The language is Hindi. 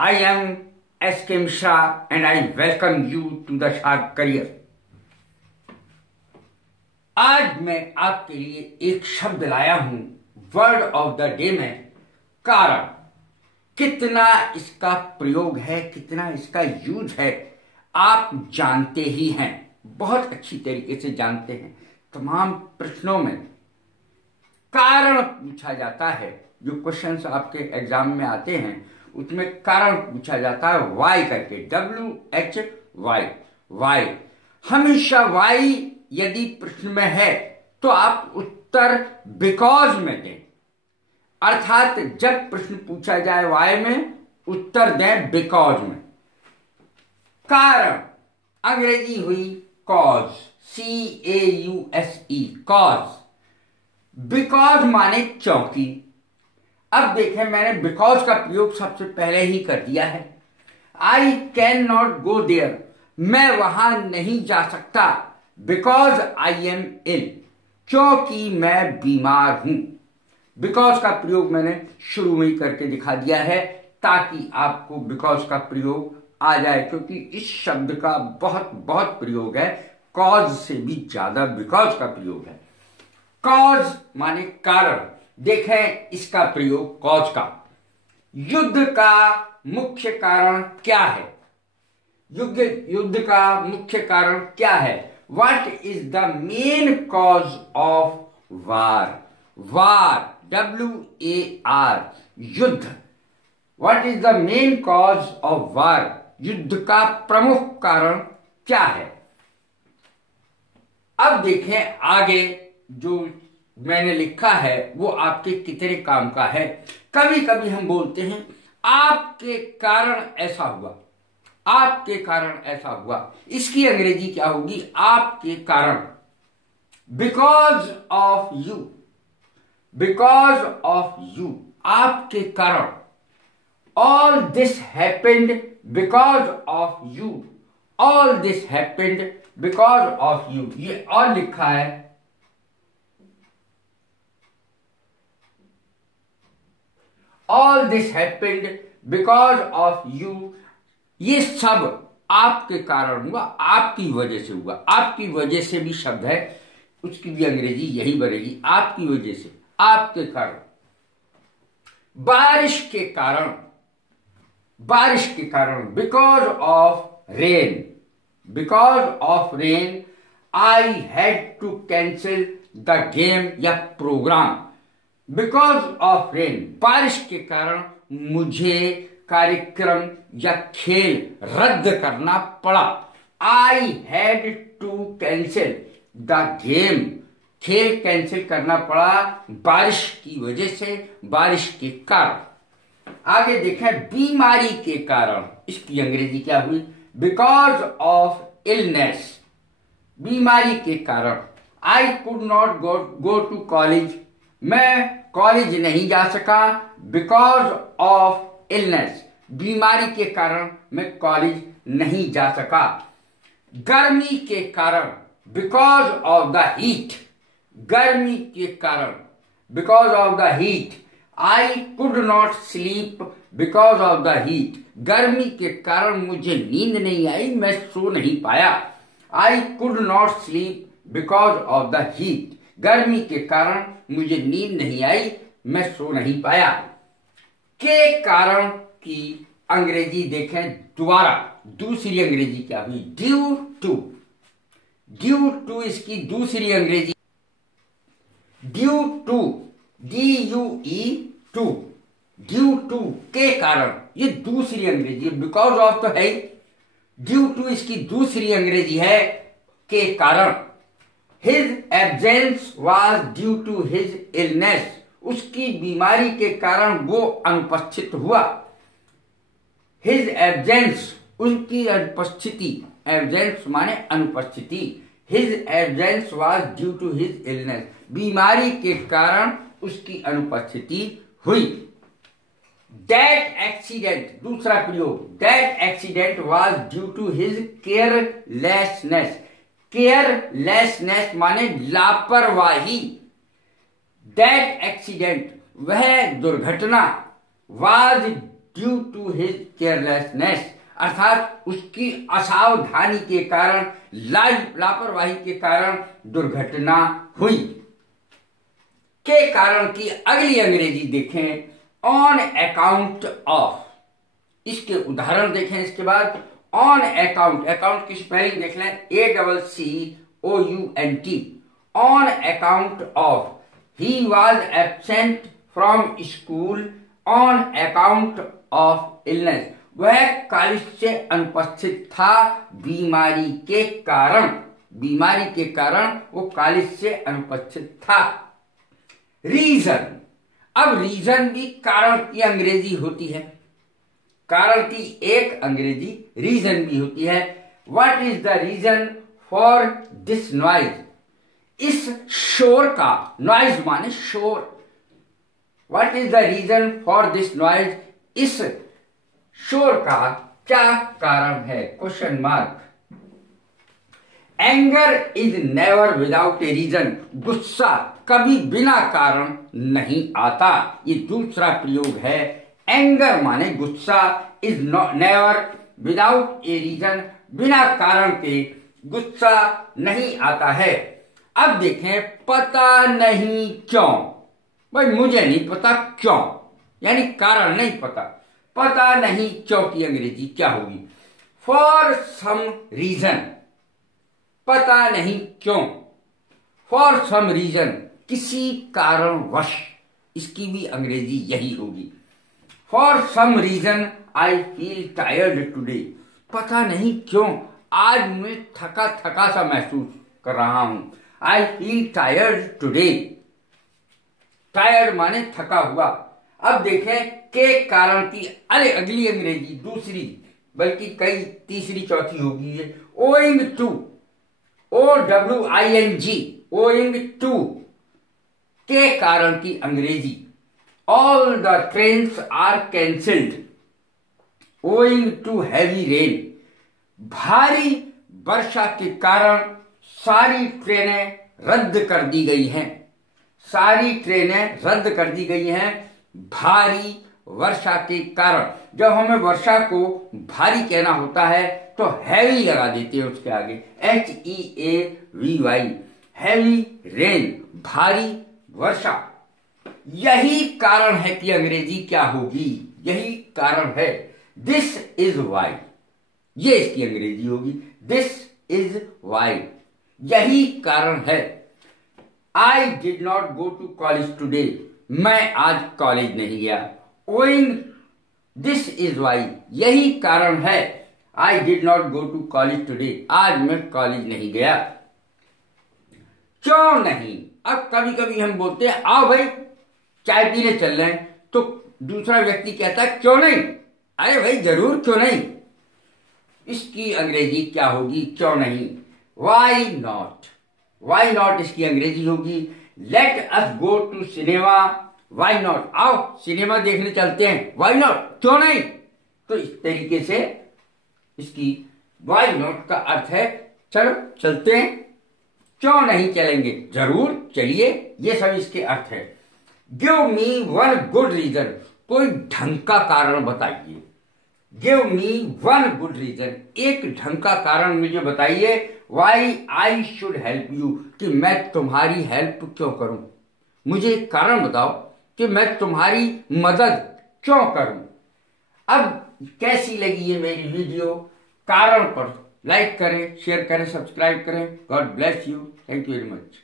I am S.K. Mishra and I welcome you to the Sharp Career। आज मैं आपके लिए एक शब्द लाया हूं वर्ड ऑफ द डे में कारण। कितना इसका प्रयोग है, कितना इसका यूज है, आप जानते ही हैं, बहुत अच्छी तरीके से जानते हैं। तमाम प्रश्नों में कारण पूछा जाता है। जो क्वेश्चंस आपके एग्जाम में आते हैं उसमें कारण पूछा जाता है वाई करके, WHY, वाई। हमेशा वाई यदि प्रश्न में है तो आप उत्तर बिकॉज में दें, अर्थात जब प्रश्न पूछा जाए वाई में उत्तर दें बिकॉज में। कारण अंग्रेजी हुई कॉज, CAUSE, कॉज। बिकॉज माने क्योंकि। अब देखें, मैंने बिकॉज का प्रयोग सबसे पहले ही कर दिया है। I can not go there, मैं वहां नहीं जा सकता। बिकॉज आई एम इल, क्योंकि मैं बीमार हूं। बिकॉज का प्रयोग मैंने शुरू में ही करके दिखा दिया है ताकि आपको बिकॉज का प्रयोग आ जाए, क्योंकि इस शब्द का बहुत बहुत प्रयोग है। कॉज से भी ज्यादा बिकॉज का प्रयोग है। कॉज माने कारण। देखें इसका प्रयोग कॉज का। युद्ध का मुख्य कारण क्या है? युद्ध का मुख्य कारण क्या है? What is the main cause of war? War, WAR, युद्ध। What is the main cause of war? युद्ध का प्रमुख कारण क्या है? अब देखें आगे जो मैंने लिखा है वो आपके कितने काम का है। कभी कभी हम बोलते हैं आपके कारण ऐसा हुआ, आपके कारण ऐसा हुआ। इसकी अंग्रेजी क्या होगी? आपके कारण, because of you, because of you, आपके कारण। All this happened because of you, all this happened because of you. ये और लिखा है, all this happened because of you. ये सब आपके कारण हुआ, आपकी वजह से हुआ। आपकी वजह से भी शब्द है, उसकी भी अंग्रेजी यही बनेगी, आपकी वजह से, आपके कारण। बारिश के कारण, बारिश के कारण, because of rain, because of rain I had to cancel the game या प्रोग्राम। बिकॉज ऑफ रेन, बारिश के कारण मुझे कार्यक्रम या खेल रद्द करना पड़ा। I had to cancel the game, खेल कैंसिल करना पड़ा बारिश की वजह से, बारिश के कारण। आगे देखें बीमारी के कारण, इसकी अंग्रेजी क्या हुई? बिकॉज ऑफ इलनेस, बीमारी के कारण। I could not go to college, मैं कॉलेज नहीं जा सका। बिकॉज ऑफ इलनेस, बीमारी के कारण मैं कॉलेज नहीं जा सका। गर्मी के कारण, बिकॉज ऑफ द हीट, गर्मी के कारण, because of the heat. I could not sleep because of the heat, गर्मी के कारण मुझे नींद नहीं आई, मैं सो नहीं पाया। आई could not sleep because of the heat, गर्मी के कारण मुझे नींद नहीं आई, मैं सो नहीं पाया। के कारण की अंग्रेजी देखें दोबारा, दूसरी अंग्रेजी क्या हुई? ड्यू टू, ड्यू टू इसकी दूसरी अंग्रेजी, due to, DUE to, due to, के कारण, ये दूसरी अंग्रेजी है। बिकॉज ऑफ तो है, ड्यू टू इसकी दूसरी अंग्रेजी है के कारण। His absence was due to his illness, उसकी बीमारी के कारण वो अनुपस्थित हुआ। His absence, उनकी अनुपस्थिति, absence माने अनुपस्थिति। His absence was due to his illness, बीमारी के कारण उसकी अनुपस्थिति हुई। That accident, दूसरा प्रयोग, that accident was due to his carelessness, carelessness माने लापरवाही। दैट एक्सीडेंट, वह दुर्घटना, was due to his carelessness, अर्थात उसकी असावधानी के कारण, लापरवाही के कारण दुर्घटना हुई। के कारण की अगली अंग्रेजी देखें, ऑन अकाउंट ऑफ। इसके उदाहरण देखें। इसके बाद ऑन अकाउंट, अकाउंट की स्पेलिंग देख लें, ACCOUNT, on account of. He was absent from school on account of illness, वह कॉलेज से अनुपस्थित था बीमारी के कारण, बीमारी के कारण वो कॉलेज से अनुपस्थित था। रीजन, अब रीजन भी कारण की अंग्रेजी होती है, कारण की एक अंग्रेजी रीजन भी होती है। What is the reason for this noise, इस शोर का, नॉइज माने शोर, what is the reason for this noise, इस शोर का क्या कारण है, question mark. Anger is never without a reason, गुस्सा कभी बिना कारण नहीं आता, ये दूसरा प्रयोग है। एंगर माने गुस्सा, is never without a reason, बिना कारण के गुस्सा नहीं आता है। अब देखें, पता नहीं क्यों, भाई मुझे नहीं पता क्यों, यानी कारण नहीं पता, पता नहीं क्यों की अंग्रेजी क्या होगी, फॉर सम रीजन, पता नहीं क्यों, फॉर सम रीजन, किसी कारणवश, इसकी भी अंग्रेजी यही होगी। For some reason I feel tired today, पता नहीं क्यों आज मैं थका थका सा महसूस कर रहा हूं। आई फील टायर्ड टुडे, टायर्ड माने थका हुआ। अब देखें के कारण की अरे अगली अंग्रेजी दूसरी, बल्कि कई तीसरी चौथी होगी ये, owing to, OWING, owing to, के कारण की अंग्रेजी, all the trains are cancelled owing to heavy rain, भारी वर्षा के कारण सारी ट्रेनें रद्द कर दी गई हैं, सारी ट्रेनें रद्द कर दी गई हैं भारी वर्षा के कारण। जब हमें वर्षा को भारी कहना होता है तो हैवी लगा देते हैं उसके आगे, HEAVY, हैवी रेन, भारी वर्षा। यही कारण है कि अंग्रेजी क्या होगी, यही कारण है। दिस इज वाई, ये इसकी अंग्रेजी होगी, दिस इज वाई, यही कारण है। I did not go to college today, मैं आज कॉलेज नहीं गया। ओइंग दिस इज वाई, यही कारण है। I did not go to college today, आज मैं कॉलेज नहीं गया। क्यों नहीं, अब कभी कभी हम बोलते हैं आओ भाई चाय पीने चल रहे हैं, तो दूसरा व्यक्ति कहता है क्यों नहीं, अरे भाई जरूर क्यों नहीं। इसकी अंग्रेजी क्या होगी, क्यों नहीं। वाई नॉट, वाई नॉट इसकी अंग्रेजी होगी। Let us go to cinema, why not, आओ सिनेमा देखने चलते हैं, वाई नॉट, क्यों नहीं। तो इस तरीके से इसकी वाई नॉट का अर्थ है चलो चलते हैं, क्यों नहीं चलेंगे, जरूर चलिए, ये सब इसके अर्थ है। Give me one good reason, कोई ढंग का कारण बताइए। Give me one good reason, एक ढंग का कारण मुझे बताइए। Why I should help you, कि मैं तुम्हारी हेल्प क्यों करूं, मुझे कारण बताओ कि मैं तुम्हारी मदद क्यों करूं। अब कैसी लगी ये मेरी वीडियो, कारण पर लाइक करें, शेयर करें, सब्सक्राइब करें। God bless you, thank you very much.